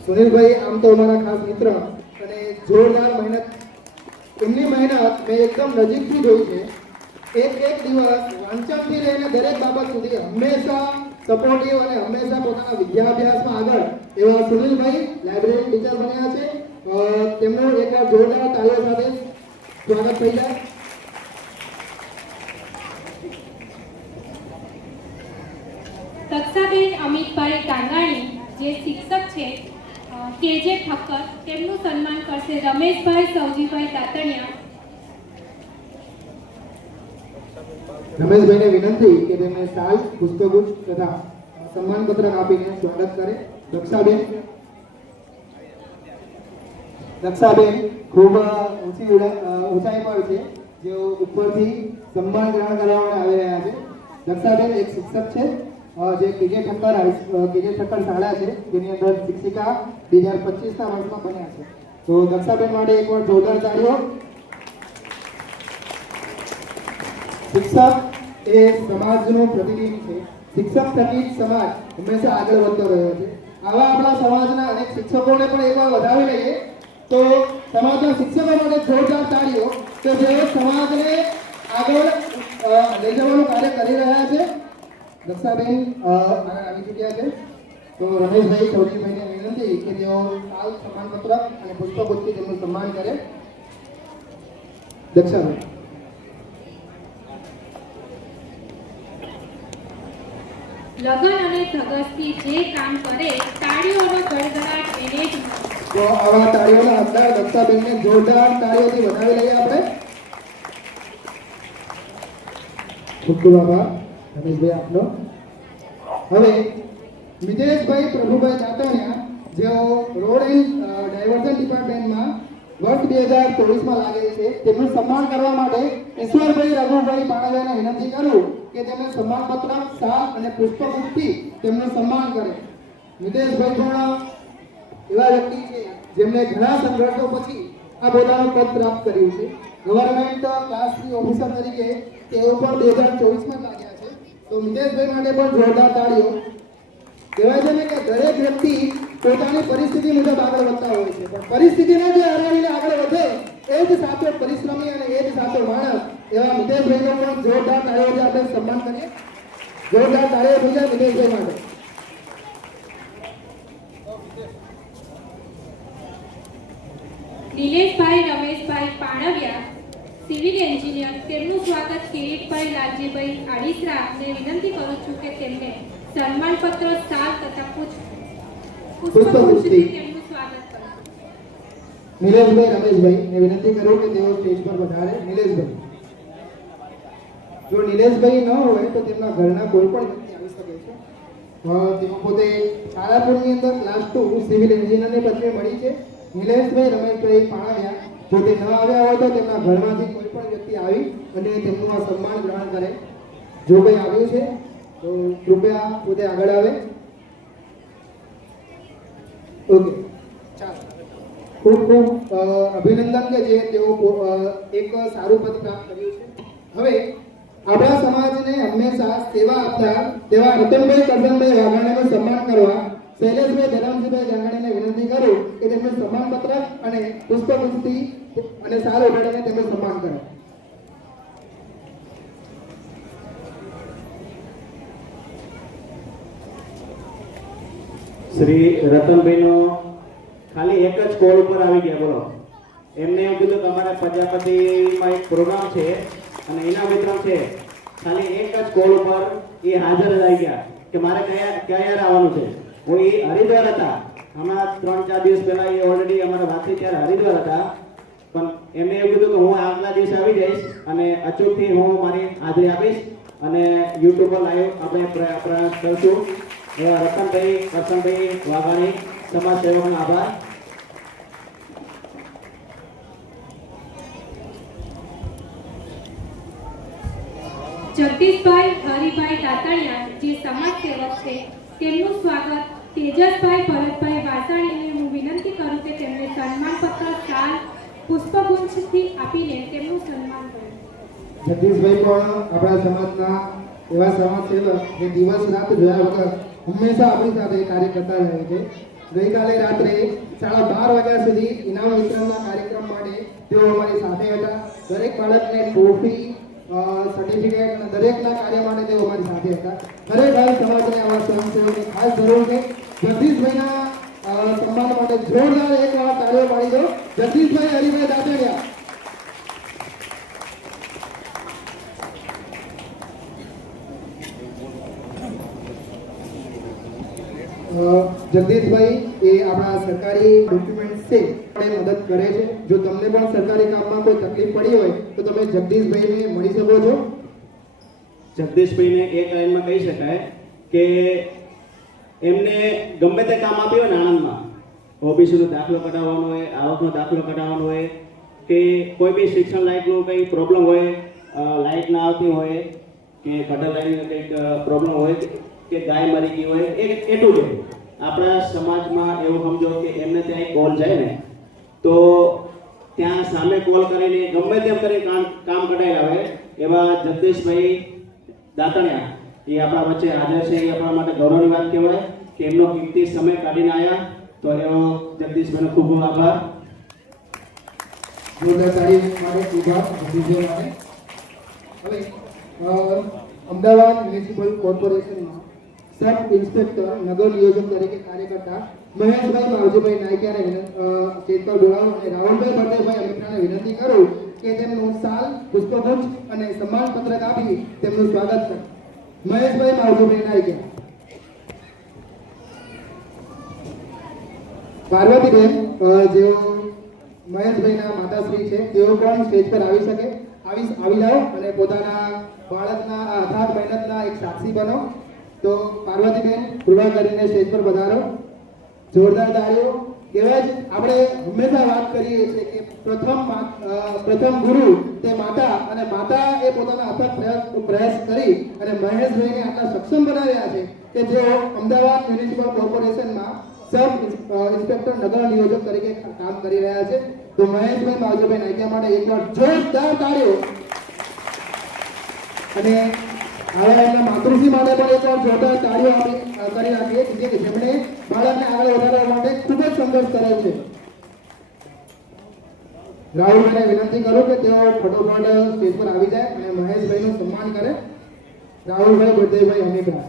સુનિલભાઈ આમ તો અમારા ખાસ મિત્ર અને જોરદાર મહેનત, એમની મહેનત મેં એકદમ નજીકથી જોઈ છે. એક દિવસ વાંચનથી લઈને દરેક બાબત સુધી હંમેશા સપોર્ટિવ અને હંમેશા પોતાના વિદ્યાભ્યાસમાં આગળ એવા સુનિલભાઈ લાઇબ્રેરી ટીચર બન્યા છે. તેમનું એકવાર જોરદાર તાળીઓ સાથે સ્વાગત થઈ જાય. તક્ષાબેન અમિતભાઈ ટાંગાણી, જે શિક્ષક છે કેજે ઠક્કર, તેમનું સન્માન કરશે રમેશભાઈ સૌજીભાઈ તાતણિયા. રમેશભાઈને વિનંતી કે તેમને સાલ, પુષ્પગુચ્છ તથા સન્માનપત્ર આપીને સ્વાગત કરે. દક્ષાબેન ખૂબ ઊંચાઈ પર છે, જેઓ ઉપરથી સન્માન ગ્રહણ કરવા માટે આવી રહ્યા છે. દક્ષાબેન એક શિક્ષક છે, જે કેજે ઠક્કર શાળા છે, જેની અંદર શિક્ષિકા 2025ના વર્ષમાં બન્યા છે. તો દક્ષાબેન માટે એકવાર જોરદાર તાળીઓ. શિક્ષક એ સમાજનું પ્રતિનિધિ છે. શિક્ષક થકી સમાજ હંમેશા આગળ વધતો રહ્યો છે. આવા આપણા સમાજના અનેક શિક્ષકોને પણ એકવાર વધાવી લઈએ તો સમાજના શિક્ષકો માટે જોરદાર તાળીઓ, કે જેઓ સમાજને આગળ લઈ જવાનું કાર્ય કરી રહ્યા છે. દક્ષાબેન આગળ આવી ચૂક્યા છે, તો રમેશભાઈ ચૌધરીભાઈને વિનંતી કે તેઓ સાલ, સન્માનપત્ર અને પુષ્પગુચ્છથી તેમનું સન્માન કરે. દક્ષાબેન. લગન અને ધગસથી જે કામ કરે, તાળીઓનો ગડગડાટ એને જ મળે. તો આવા તાળીઓના હકદાર દક્ષાબેનને જોરદાર તાળીઓથી વધાવી લઈએ આપણે. ખૂબ ખૂબ આભાર રમેશભાઈ આપનો. હવે મિતેશભાઈ પ્રભુભાઈ ચાતણિયા, જેઓ રોડ એન્ડ ડાયવર્ઝન ડિપાર્ટમેન્ટમાં વર્ષ 2024માં લાગેલ છે, તેમનું સન્માન કરવા માટે ઈશ્વરભાઈ રઘુભાઈ પાણાભાઈને વિનંતી કરું કે તેમને સન્માનપત્ર, સાલ અને પુષ્પગુચ્છથી તેમનું સન્માન કરે. મિતેશભાઈ પણ એવા વ્યક્તિ છે જેમણે ઘણા સંઘર્ષો પછી આ પોતાનું પદ પ્રાપ્ત કર્યું છે. ગવર્મેન્ટ ક્લાસ 3 ઓફિસર તરીકે તેઓ પણ 2024માં લાગ્યા છે. તો મિતેશભાઈ માટે પણ જોરદાર તાળીઓ. કહેવાય છે ને કે દરેક વ્યક્તિ પોતાની પરિસ્થિતિ મુજબ આગળ વધતા હોય છે, પણ પરિસ્થિતિને જે હરાવીને આગળ વધે એ જ સાચો પરિશ્રમી અને એ જ સાચો માણસ એવા મિતેશભાઈનો પણ જોરદાર તાળીઓથી આપણે સન્માન કરીએ. જોરદાર તાળીઓ થઈ જાય મિતેશભાઈ માટે. નિલેશભાઈ રમેશભાઈ પાણવિયા સિવિલ એન્જિનિયર, તેમનું સ્વાગત કિરીટભાઈ લાલજીભાઈ આડીસરાને વિનંતી કરું છું કે તેમને સન્માનપત્ર, શાલ તથા પુષ્પગુચ્છથી તેમનું સ્વાગત કરો. નિલેશભાઈ રમેશભાઈને વિનંતી કરું કે તેઓ સ્ટેજ પર પધારે. નિલેશભાઈ, જો નિલેશભાઈ ન હોય તો તેમના ઘરના કોઈ પણ વ્યક્તિ આવી શકે છે. તેઓ પોતે તારાપુરની અંદર ક્લાસ 2 સિવિલ એન્જિનિયરની પદવી મળી છે. નિલેશભાઈ રમેશભાઈ પાણવિયા જો તે ન આવ્યા હોય તો તેમના ઘરમાંથી કોઈ પણ વ્યક્તિ આવી અને તેમનું આ સન્માન ગ્રહણ કરે. જો કોઈ આવ્યું છે તો કૃપયા પોતે આગળ આવે. ઓકે, ચાલો. ખૂબ ખૂબ અભિનંદન કે જે તેઓ એક સારું પદ પ્રાપ્ત કર્યું છે. હવે આપણા સમાજને હંમેશા સેવા આપતા તેવા રતનભાઈ કરજણભાઈ વાઘાણીનું સન્માન કરવા શૈલેષભાઈ ધરમજીભાઈ જાંગાણીને વિનંતી કરું કે તેમનું સન્માનપત્ર અને પુષ્પગુચ્છથી અને શાલ ઓઢાડીને તેમનું સન્માન કરો. શ્રી રતનભાઈનો ખાલી એક જ કોલ ઉપર આવી ગયા. બોલો, એમને એવું કીધું કે અમારા પ્રજાપતિમાં એક પ્રોગ્રામ છે અને ઇનામ વિતરણ છે. ખાલી એક જ કોલ ઉપર એ હાજર જ આવી ગયા કે મારે ક્યાં આવવાનું છે. હું એ હરિદ્વાર હતા હમણાં 3-4 દિવસ પહેલા. એ ઓલરેડી અમારા વાત થઈ ત્યારે હરિદ્વાર હતા, પણ એમને એવું કીધું કે હું આગલા દિવસે આવી જઈશ અને અચૂકથી હું મારી હાજરી આપીશ અને યુટ્યુબ પર લાઈવ આપણે પ્રયાસ કરશું. એવા રતનભાઈ કરશનભાઈ વાઘાણી સમાજ સેવકનો આભાર. જગદીશભાઈ હરિભાઈ દાતાણિયા, જે સમાજ સેવક છે, તેમનું સ્વાગત તેજસભાઈ ભરતભાઈ વાસાણીને હું વિનંતી કરું કે તેમને સન્માનપત્ર, શાલ, પુષ્પગુચ્છથી આપીને તેમનું સન્માન કરે. જગદીશભાઈ પણ આપણા સમાજના એવા સમાજ સેવક જે દિવસ રાત જોયા વગર હંમેશા આપણી સાથે કાર્ય કરતા રહે છે. ગઈકાલે રાત્રે 12:30 વાગ્યા સુધી ઇનામ વિતરણના કાર્યક્રમ માટે તેઓ અમારી સાથે હતા. દરેક બાળકને ટ્રોફી, સર્ટિફિકેટ અને દરેકના કાર્ય માટે તેઓ અમારી સાથે હતા. ખરેખર સમાજને આવા સ્વયંસેવકની ખાસ જરૂર છે. જગદીશભાઈના સન્માન માટે જોરદાર એકવાર તાળીઓ પાડી દો. જગદીશભાઈ હરિભાઈ દાતાણિયા. જગદીશભાઈ એ આપણા સરકારી ડોક્યુમેન્ટ છે પણ મદદ કરે છે. જો તમને પણ સરકારી કામમાં કોઈ તકલીફ પડી હોય તો તમે જગદીશભાઈને મળી શકો છો. જગદીશભાઈને એક લાઈનમાં કહી શકાય કે એમને ગમે તે કામ આપ્યું હોય ને આણંદમાં, ઓબીસીનો દાખલો કઢાવવાનો હોય, આવકનો દાખલો કઢાવવાનો હોય કે કોઈ બી શિક્ષણ લાયકનું કંઈ પ્રોબ્લેમ હોય, લાઇટ ના આવતી હોય કે ગટર લાઈનનો કંઈક પ્રોબ્લેમ હોય કે ગાય મરી ગઈ હોય, એટલું જ આપણા સમાજમાં એવું સમજો કે એમને ત્યાં એક કોલ જાય ને તો ત્યાં સામે કોલ કરીને ગમે તેમ કરી કામ કઢાઈ આવે. એવા જગદીશભાઈ દાતાણિયા એ આપણા વચ્ચે હાજર છે. એ આપણા માટે ગૌરવની વાત કહેવાય કે એમનો કિંમતી સમય કાઢીને આવ્યા. તો એનો જગદીશભાઈનો ખૂબ ખૂબ આભાર. જોરદાર તાળી માટે ઉભા જગદીશભાઈ માટે. હવે અમદાવાદ મ્યુનિસિપલ કોર્પોરેશનમાં સબ ઇન્સ્પેક્ટર નગર નિયોજક તરીકે કાર્ય કરતા મહેશભાઈ માવજીભાઈ નાયકિયાને સ્ટેજ પર બોલાવો અને રાવણભાઈ ભરતભાઈ અમિત્રાને વિનંતી કરું કે તેમનું શાલ, પુષ્પગુચ્છ અને સન્માન પત્રક આપી તેમનું સ્વાગત કરે. મહેશભાઈ માવજીભાઈ નાયકિયા. પાર્વતીબેન જેઓ મહેશભાઈના માતાશ્રી છે, તેઓ પણ સ્ટેજ પર આવી શકે. આવી જાઓ અને પોતાના બાળકના અથાગ મહેનતના એક સાક્ષી બનો. તો પાર્વતીબેન કૃપા કરીને સ્ટેજ પર પધારો. જોરદાર તાળીઓ. કહેવાય છે આપણે હંમેશા વાત કરીએ છીએ કે પ્રથમ ગુરુ તે માતા, અને માતા એ પોતાના અથાગ પ્રયાસ કરી અને મહેશભાઈને આટલા સક્ષમ બનાવ્યા છે કે જેઓ અમદાવાદ મ્યુનિસિપલ કોર્પોરેશનમાં સબ ઇન્સ્પેક્ટર નગર નિયોજક તરીકે કામ કરી રહ્યા છે. તો મહેશભાઈ માવજીભાઈ નાયકિયા માટે એકવાર જોરદાર તાળીઓ. અને હવે એમના માતૃશ્રી માટે પણ એકવાર જોરદાર તાળીઓ કરી રાખીએ કે જેમણે બાળકને આગળ વધારવા માટે ખૂબ જ સંઘર્ષ કર્યો છે. રાહુલભાઈને વિનંતી કરું કે તેઓ ફટોફટ સ્ટેજ પર આવી જાય અને મહેશભાઈનું સન્માન કરે. રાહુલભાઈ બળદેવભાઈ અમીપરા.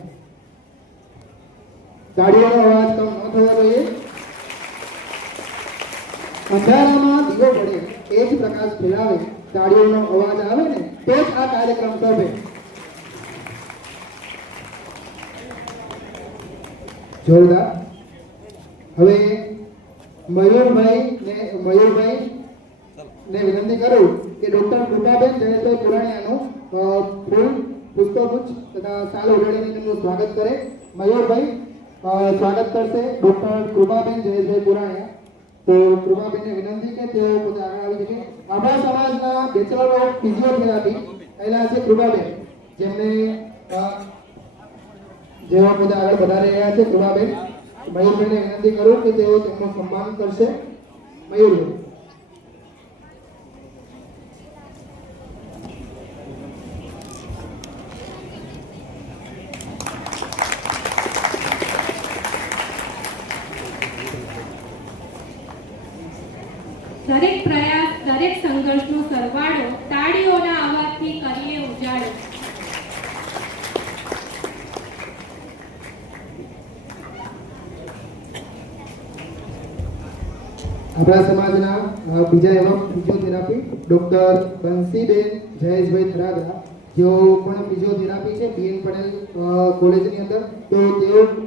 તાળીઓનો અવાજ કમ ન થવો જોઈએ. અંધારામાં દીવો પડે એ જ પ્રકાશ ફેલાવે, તાળીઓનો અવાજ આવે ને તો જ આ કાર્યક્રમ શોભે. જોરદાર. હવે મયુરભાઈ ને વિનંતી કરું કે ડોક્ટર કૃપાબેન જયેશભાઈ પુરાણીયાનું ફૂલ પુષ્પગુચ્છ તથા સાલ ઉડાડીને તેમનું સ્વાગત કરે. મયુરભાઈ સ્વાગત કરશે ડોક્ટર કૃપાબેન જયેશભાઈ પુરાણીયા. તો કૃપાબેનને વિનંતી કે તેઓ પોતે આગળ આવી શકે. આપણા સમાજના બેચલર ઓફ ફિઝિયોથેરાપી કહેલા છે કૃપાબેન, જેઓ પોતે આગળ વધારી રહ્યા છે. કૃપાબેન, મયુરભાઈને વિનંતી કરું કે તેઓ તેમનું સન્માન કરશે. મયુરભાઈ. દરેક પ્રયાસ, દરેક સંઘર્ષનો સરવાળો તાળીઓના અવાજથી કરીએ ઉજાડો. આપણા સમાજના બીજા એવા ફિઝિયોથેરાપી ડોક્ટર બંસીબેન જયેશભાઈ થરાદરા, જેઓ પણ ફિઝિયોથેરાપી છે બીએન પટેલ કોલેજની અંદર. તો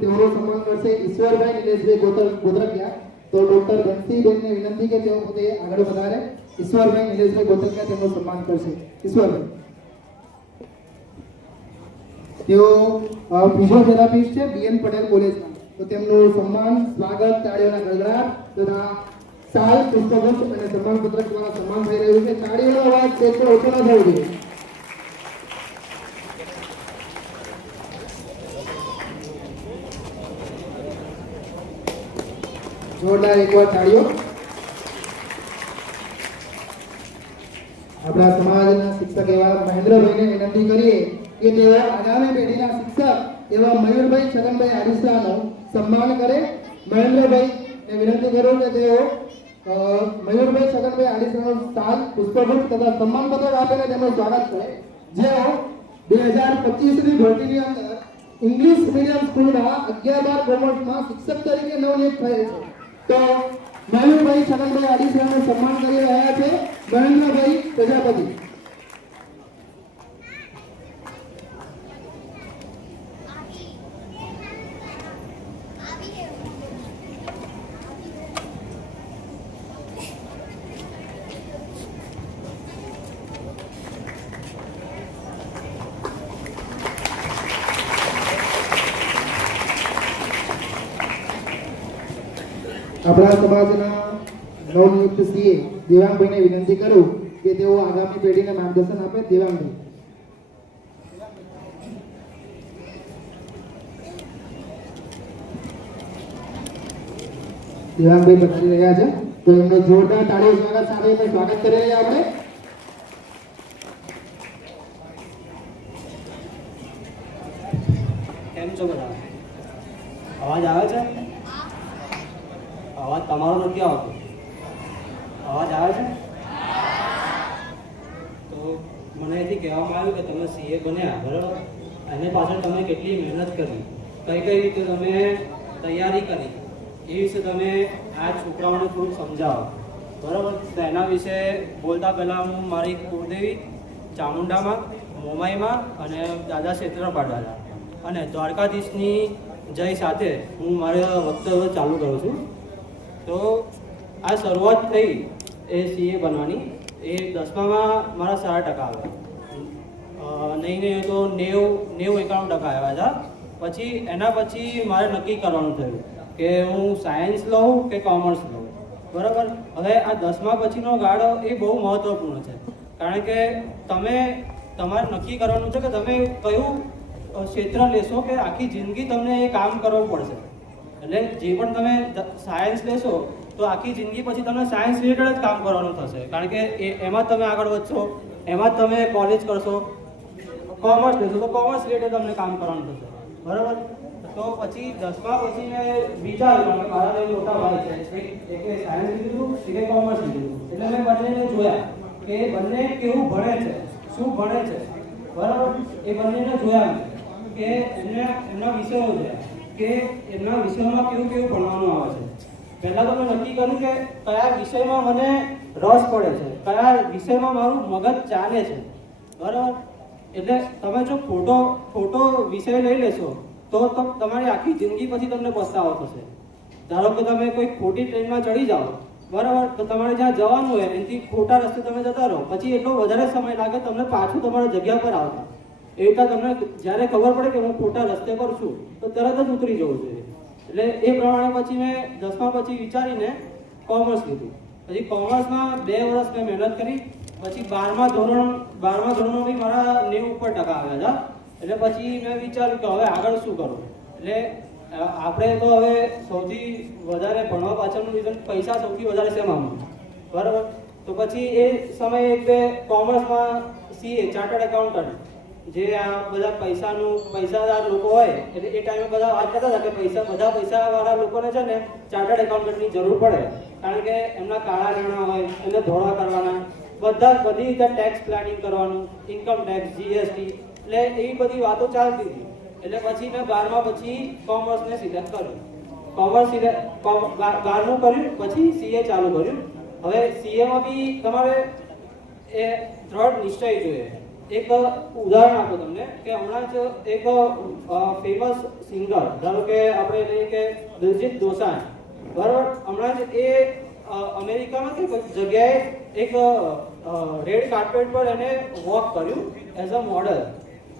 તેઓનો સન્માન કરશે ઈશ્વરભાઈ નિલેશભાઈ ગોત્રકિયા. તો ડોક્ટર બંસીબેનને વિનંતી કે તેઓ પોતે આગળ વધારે. ઈશ્વરભાઈ નિલેશભાઈ ગોત્રકિયા તેમનું સન્માન કરશે. ઈશ્વરભાઈ, તેઓ ફિઝિયોથેરાપિસ્ટ છે બીએન પટેલ કોલેજના. તો તેમનું સન્માન, સ્વાગત, તાળીઓના ગડગડાટ તથા સાલ પુષ્પગુચ્છ અને સન્માનપત્રક દ્વારા સન્માન થઈ રહ્યું છે. તાળીઓનો અવાજ સ્ટેજ પર ઓછો ન થવો જોઈએ. જોરદાર એકવાર તાળીઓ. આપણા સમાજના શિક્ષક એવા મહેન્દ્રભાઈને વિનંતી કરીએ કે તેઓ આગામી પેઢીના શિક્ષક એવા મયુરભાઈ છગનભાઈ આડિસાનું સન્માન કરે. મહેન્દ્રભાઈને વિનંતી કરું કે તેઓ મયુરભાઈ છગનભાઈ આડિસાનો સાલ પુષ્પગુચ્છ તથા સન્માનપત્ર આપીને તેમનું સ્વાગત કરે. જેઓ 2025 ની ભરતીની અંદર ઇંગ્લિશ મીડિયમ સ્કૂલના 11-12 કોમર્સમાં શિક્ષક તરીકે નવનિયુક્ત થયેલ છે. તો મયુરભાઈ છગનભાઈ આડિસાનું સન્માન કરી રહ્યા છે મહેન્દ્રભાઈ પ્રજાપતિ. આપણા સમાજના નવનિયુક્ત સીએ દેવાંગભાઈને વિનંતી કરું કે તેઓ આગામી પેઢીને માર્ગદર્શન આપે. દેવાંગભાઈ પધારી રહ્યા છે. તો એમને જોરદાર તાળીઓ સ્વાગત સાથે એમને સ્વાગત કરી રહ્યા આપણે. કેમ છો બધા? અવાજ આવે છે? અવાજ તમારો નથી આવતો. અવાજ આવે છે? તો મને એથી કહેવામાં આવ્યું કે તમે સીએ બન્યા, બરાબર? અને પાછળ તમે કેટલી મહેનત કરી, કઈ રીતે તમે તૈયારી કરી, એ વિશે તમે આ છોકરાઓને થોડું સમજાવો, બરાબર? તો એના વિશે બોલતા પહેલાં હું મારી કુળદેવી ચામુંડામાં, મોમાઈમાં અને દાદા ક્ષેત્રપાળવાળા અને દ્વારકાધીશની જય સાથે હું મારા વક્તવ્ય ચાલુ કરું છું. તો આ શરૂઆત થઈ એ સીએ બનવાની, એ 10મામાં મારા 60% આવ્યા, નહીં તો 91 આવ્યા હતા. પછી એના પછી મારે નક્કી કરવાનું થયું કે હું સાયન્સ લઉં કે કોમર્સ લઉં, બરાબર? હવે આ 10મા પછીનો ગાળો એ બહુ મહત્વપૂર્ણ છે, કારણ કે તમારે નક્કી કરવાનું છે કે તમે કયું ક્ષેત્ર લેશો કે આખી જિંદગી તમને એ કામ કરવું પડશે. એટલે જે પણ તમે સાયન્સ લેશો તો આખી જિંદગી પછી તમને સાયન્સ રિલેટેડ જ કામ કરવાનું થશે, કારણ કે એમાં તમે આગળ વધશો, એમાં તમે કોલેજ કરશો. કોમર્સ લેશો તો કોમર્સ રિલેટેડ તમને કામ કરવાનું થશે, બરાબર? તો પછી 10મા પછી મેં વિચાર્યું કે મારા બે મોટા ભાઈ છે, એકે સાયન્સ લીધું, એકે કોમર્સ લીધું. એટલે મેં બંનેને જોયા કે બંને કેવું ભણે છે, શું ભણે છે, બરાબર. એ બંનેને જોયા કે એમના વિષયો જોયા કે એમના વિષયોમાં કેવું કેવું ભણવાનું આવે છે. પહેલાં તો મેં નક્કી કર્યું કે કયા વિષયમાં મને રસ પડે છે, કયા વિષયમાં મારું મગજ ચાલે છે, બરાબર. એટલે તમે જો ખોટો વિષય લઈ લેશો તો તમારી આખી જિંદગી પછી તમને પસ્તાવો થશે. ધારો કે તમે કોઈ ખોટી ટ્રેનમાં ચડી જાઓ, બરાબર, તો તમારે જ્યાં જવાનું હોય એનાથી ખોટા રસ્તે તમે જતા રહો, પછી એટલો વધારે સમય લાગે તમને પાછું તમારા જગ્યા પર આવતા. એ રીતે તમને જ્યારે ખબર પડે કે હું ખોટા રસ્તે પર છું તો તરત જ ઉતરી જવું જોઈએ. એટલે એ પ્રમાણે પછી મેં 10મા પછી વિચારીને કોમર્સ લીધું. પછી કોમર્સમાં 2 વર્ષ મેં મહેનત કરી. પછી 12મા ધોરણમાં બી મારા 90% આવ્યા હતા. એટલે પછી મેં વિચાર્યું કે હવે આગળ શું કરું. એટલે આપણે તો હવે સૌથી વધારે ભણવા પાછળનું રીઝન પૈસા સૌથી વધારે શેમાં, બરાબર. તો પછી એ સમયે એક બે કોમર્સમાં CA ચાર્ટર્ડ એકાઉન્ટન્ટ, જે આ બધા પૈસાદાર લોકો હોય એટલે એ ટાઈમે બધા વાત કરતા હતા કે બધા પૈસાવાળા લોકોને છે ને ચાર્ટર્ડ એકાઉન્ટન્ટની જરૂર પડે, કારણ કે એમના કાળા નાણાં હોય એને ધોળા કરવાના, બધી રીતે ટેક્સ પ્લાનિંગ કરવાનું, ઇન્કમ ટેક્સ, GST, એટલે એવી બધી વાતો ચાલતી હતી. એટલે પછી મેં 12મા પછી કોમર્સને સિલેક્ટ કર્યું. 12મું કર્યું, પછી CA ચાલુ કર્યું. હવે CAમાં બી તમારે એ દ્રઢ નિશ્ચય જોઈએ. એક ઉદાહરણ આપો તમને કે હમણાં જ એક ફેમસ સિંગર, ધારો કે આપણે લઈએ કે દિલજીત દોસાંઝ, બરાબર. હમણાં જ એ અમેરિકામાં કે કોઈ જગ્યાએ એક રેડ કાર્પેટ પર એને વોક કર્યું એઝ અ મોડલ,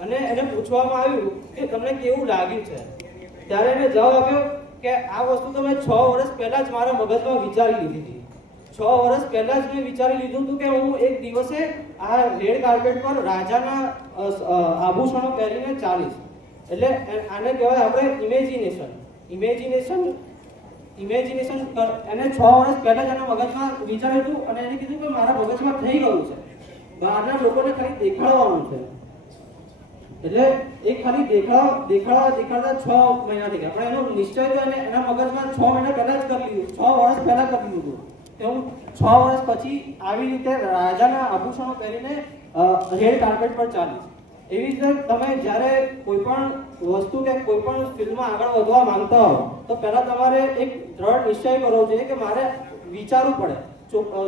અને એને પૂછવામાં આવ્યું કે તમને કેવું લાગ્યું છે. ત્યારે એને જવાબ આપ્યો કે આ વસ્તુ તો મેં 6 વર્ષ પહેલા જ મારા મગજમાં વિચારી લીધી હતી. 6 વર્ષ પહેલા જ મેં વિચારી લીધું હતું કે હું એક દિવસે આ રેડ કાર્પેટ પર રાજાના આભૂષણો પહેરીને ચાલીશ. એટલે આને કહેવાય આપણે ઇમેજિનેશન. એને 6 વર્ષ પહેલા જ એના મગજમાં વિચાર્યું હતું અને એને કીધું કે મારા મગજમાં થઈ ગયું છે, બહારના લોકોને ખાલી દેખાડવાનું છે. એટલે એ ખાલી દેખાડતા 6 મહિના થઈ ગયા, પણ એનો નિશ્ચય તો એના મગજમાં 6 મહિના પહેલા જ કરી લીધું, 6 વર્ષ પહેલા કરી લીધું હતું કે હું 6 વર્ષ પછી આવી રીતે રાજાના આભૂષણો પહેરીને રેડ કાર્પેટ પર ચાલીશ. એવી રીતે તમે જ્યારે કોઈ પણ વસ્તુ કે કોઈ પણ ફિલ્ડમાં આગળ વધવા માંગતા હો તો પહેલા તમારે એક દ્રઢ નિશ્ચય કરવો જોઈએ કે મારે વિચારવું પડે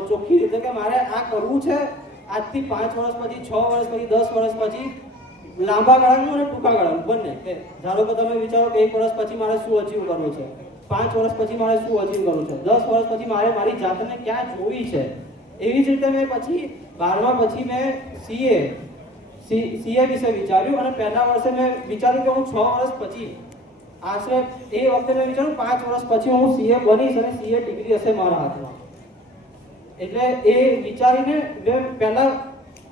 ચોખ્ખી રીતે કે મારે આ કરવું છે આજથી 5 વર્ષ પછી, 6 વર્ષ પછી, 10 વર્ષ પછી, લાંબા ગાળાનું અને ટૂંકા ગાળાનું બંને. કે ધારો કે તમે વિચારો કે 1 વર્ષ પછી મારે શું અચીવ કરવું છે, 5 વર્ષ પછી મારે શું અચીવ કરવું છે, 10 વર્ષ પછી મારે મારી જાતને ક્યાં જોવી છે. એવી જ રીતે મેં પછી 12મા પછી મેં CA વિશે વિચાર્યું અને પહેલા વર્ષે મેં વિચાર્યું કે હું 6 વર્ષ પછી આશરે એ વખતે મેં વિચાર્યું 5 વર્ષ પછી હું CA બનીશ અને CA ડિગ્રી હશે મારા હાથમાં. એટલે એ વિચારીને મેં પહેલા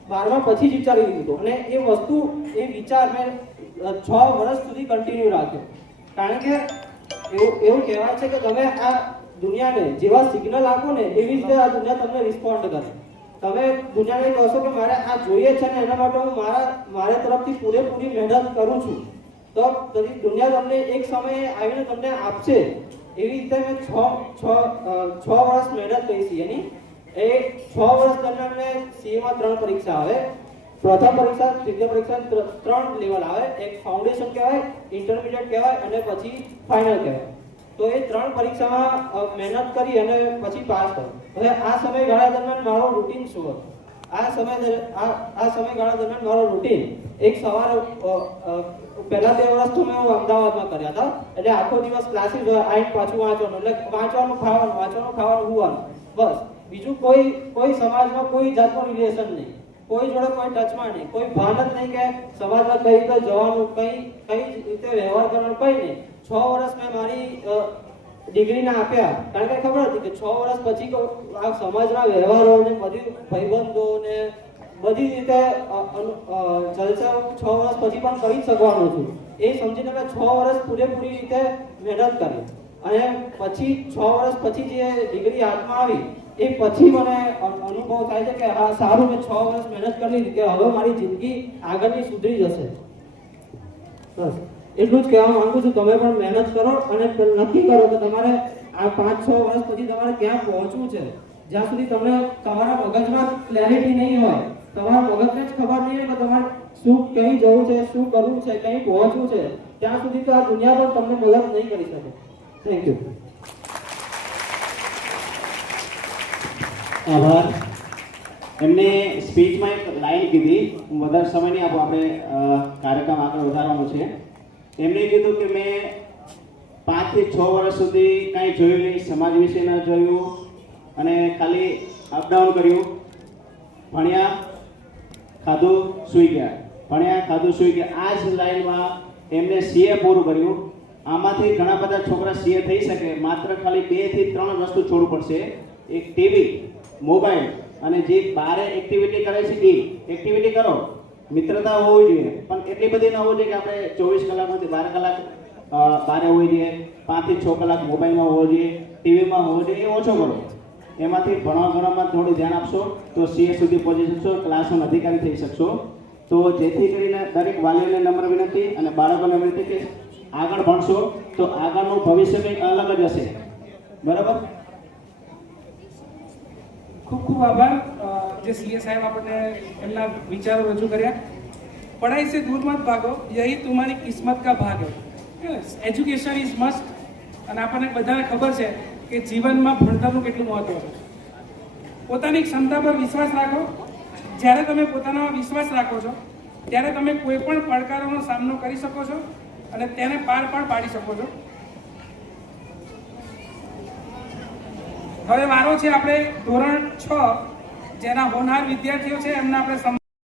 12મા પછી જ વિચારી લીધું અને એ વસ્તુ એ વિચાર મેં 6 વર્ષ સુધી કન્ટિન્યુ રાખ્યો. કારણ કે એવું કહેવાય છે કે તમે આ દુનિયાને જેવા સિગ્નલ આપો ને એવી રીતે આ દુનિયા તમને રિસ્પોન્ડ કરે. તમે દુનિયાને કહેશો કે મારે આ જોઈએ છે ને એના માટે હું મારા તરફથી પૂરેપૂરી મહેનત કરું છું, તો દુનિયા તમને એક સમયે આવીને તમને આપશે. એવી રીતે મેં 6 વર્ષ મહેનત કરી CAની. એ 6 વર્ષ દરમિયાન મેં CAમાં 3 પરીક્ષા આવે. પ્રથમ પરીક્ષા, દ્વિતીય પરીક્ષા, 3 લેવલ આવે. એક ફાઉન્ડેશન કહેવાય, ઇન્ટરમીડિયેટ કહેવાય અને પછી ફાઇનલ કહેવાય. તો એ 3 પરીક્ષામાં મહેનત કરી અને પછી પાસ થયો. હવે આ સમયગાળા દરમિયાન મારો રૂટીન શું હતો? આ સમયગાળા દરમિયાન મારો રૂટીન એક સવારે પહેલા 2 વર્ષ તો મેં અમદાવાદમાં કર્યા હતા. એટલે આખો દિવસ ક્લાસીસ હોય, આવીને પાછું વાંચવાનું, એટલે વાંચવાનું, ખાવાનું, વાંચવાનું, ખાવાનું, હુવાનું, બસ. બીજું કોઈ સમાજમાં કોઈ જાતનું રિલેશન નહીં, કોઈ જોડે કોઈ ટચમાં નહીં, કોઈ ભાન જ નહીં કે સમાજમાં કઈ રીતે જવાનું, કઈ રીતે વ્યવહાર કરવાનો, કઈ નહીં. 6 વર્ષ મેં મારી ડિગ્રીના આપ્યા કારણ કે ખબર હતી કે 6 વર્ષ પછી આ સમાજના વ્યવહારો ને બધી ભાઈબંધો ને બધી રીતે જલસા 6 વર્ષ પછી પણ કરી શકવાનો છું. એ સમજીને મેં 6 વર્ષ પૂરેપૂરી રીતે મહેનત કરી અને પછી 6 વર્ષ પછી જે ડિગ્રી હાથમાં આવી એ પછી મને અનુભવ થાય છે કે હા સારું મેં 6 વર્ષ મહેનત કરી લીધી કે હવે મારી જિંદગી આગળની સુધરી જશે. બસ એટલું જ કહેવા માંગુ છું, તમે પણ મહેનત કરો અને નક્કી કરો કે તમારે આ 5-6 વર્ષ પછી તમારે ક્યાં પહોંચવું છે. જ્યાં સુધી તમને તમારા મગજમાં ક્લેરિટી નહીં હોય, તમારા મગજને જ ખબર નહીં હોય કે તમારે શું ક્યાં જવું છે, શું કરવું છે, ક્યાં પહોંચવું છે, ત્યાં સુધી તો આ દુનિયા પર તમને મદદ નહીં કરી શકે. Thank you. આભાર. એમને સ્પીચમાં એક લાઈન કીધી, હું વધારે સમય નહીં આપું, આપણે કાર્યક્રમ આગળ વધારવાનો છે. એમને કીધું કે મેં 5 થી 6 વર્ષ સુધી કાંઈ જોયું નહીં, સમાજ વિશે ન જોયું અને ખાલી અપડાઉન કર્યું, ભણ્યા ખાધું સૂઈ ગયા, ભણ્યા ખાધું સૂઈ ગયા. આ જ લાઈનમાં એમને સીએ પૂરું કર્યું. આમાંથી ઘણા બધા છોકરા સીએ થઈ શકે, માત્ર ખાલી 2 થી 3 વસ્તુ છોડવું પડશે. એક ટીવી, મોબાઈલ અને જે બારે એક્ટિવિટી કરે છે એ એક્ટિવિટી કરો. મિત્રતા હોવી જોઈએ, પણ એટલી બધી ન હોવી જોઈએ કે આપણે 24 કલાકમાંથી 12 કલાક બારે હોવી જોઈએ, 5 થી 6 કલાક મોબાઈલમાં હોવો જોઈએ, ટીવીમાં હોવો જોઈએ. એ ઓછો કરો. એમાંથી ભણવા ગણવામાં થોડું ધ્યાન આપશો તો સીએ સુધી પહોંચી શકશો, ક્લાસરૂમ અધિકારી થઈ શકશો. તો જેથી કરીને દરેક વાલીઓને નમ્ર વિનંતી અને બાળકોને વિનંતી કે આગળ ભણશો તો આગળનું ભવિષ્ય કંઈક અલગ જ હશે. બરાબર? ખૂબ ખૂબ આભાર જે સીએ સાહેબ આપણને એમના વિચારો રજૂ કર્યા. પढ़ाई से दूर मत भागो, यही तुम्हारी किस्मत का भाग है. Education is must. અને આપણને બધાને ખબર છે કે જીવનમાં ભણતરનું કેટલું મહત્વ છે. પોતાની ક્ષમતા પર વિશ્વાસ રાખો. જ્યારે તમે પોતાનામાં વિશ્વાસ રાખો છો ત્યારે તમે કોઈ પણ પડકારોનો સામનો કરી શકો છો અને તેને પાર પણ પાડી શકો છો. હવે વારો છે આપણે ધોરણ 6 જેના હોનહાર વિદ્યાર્થીઓ છે એમના આપણે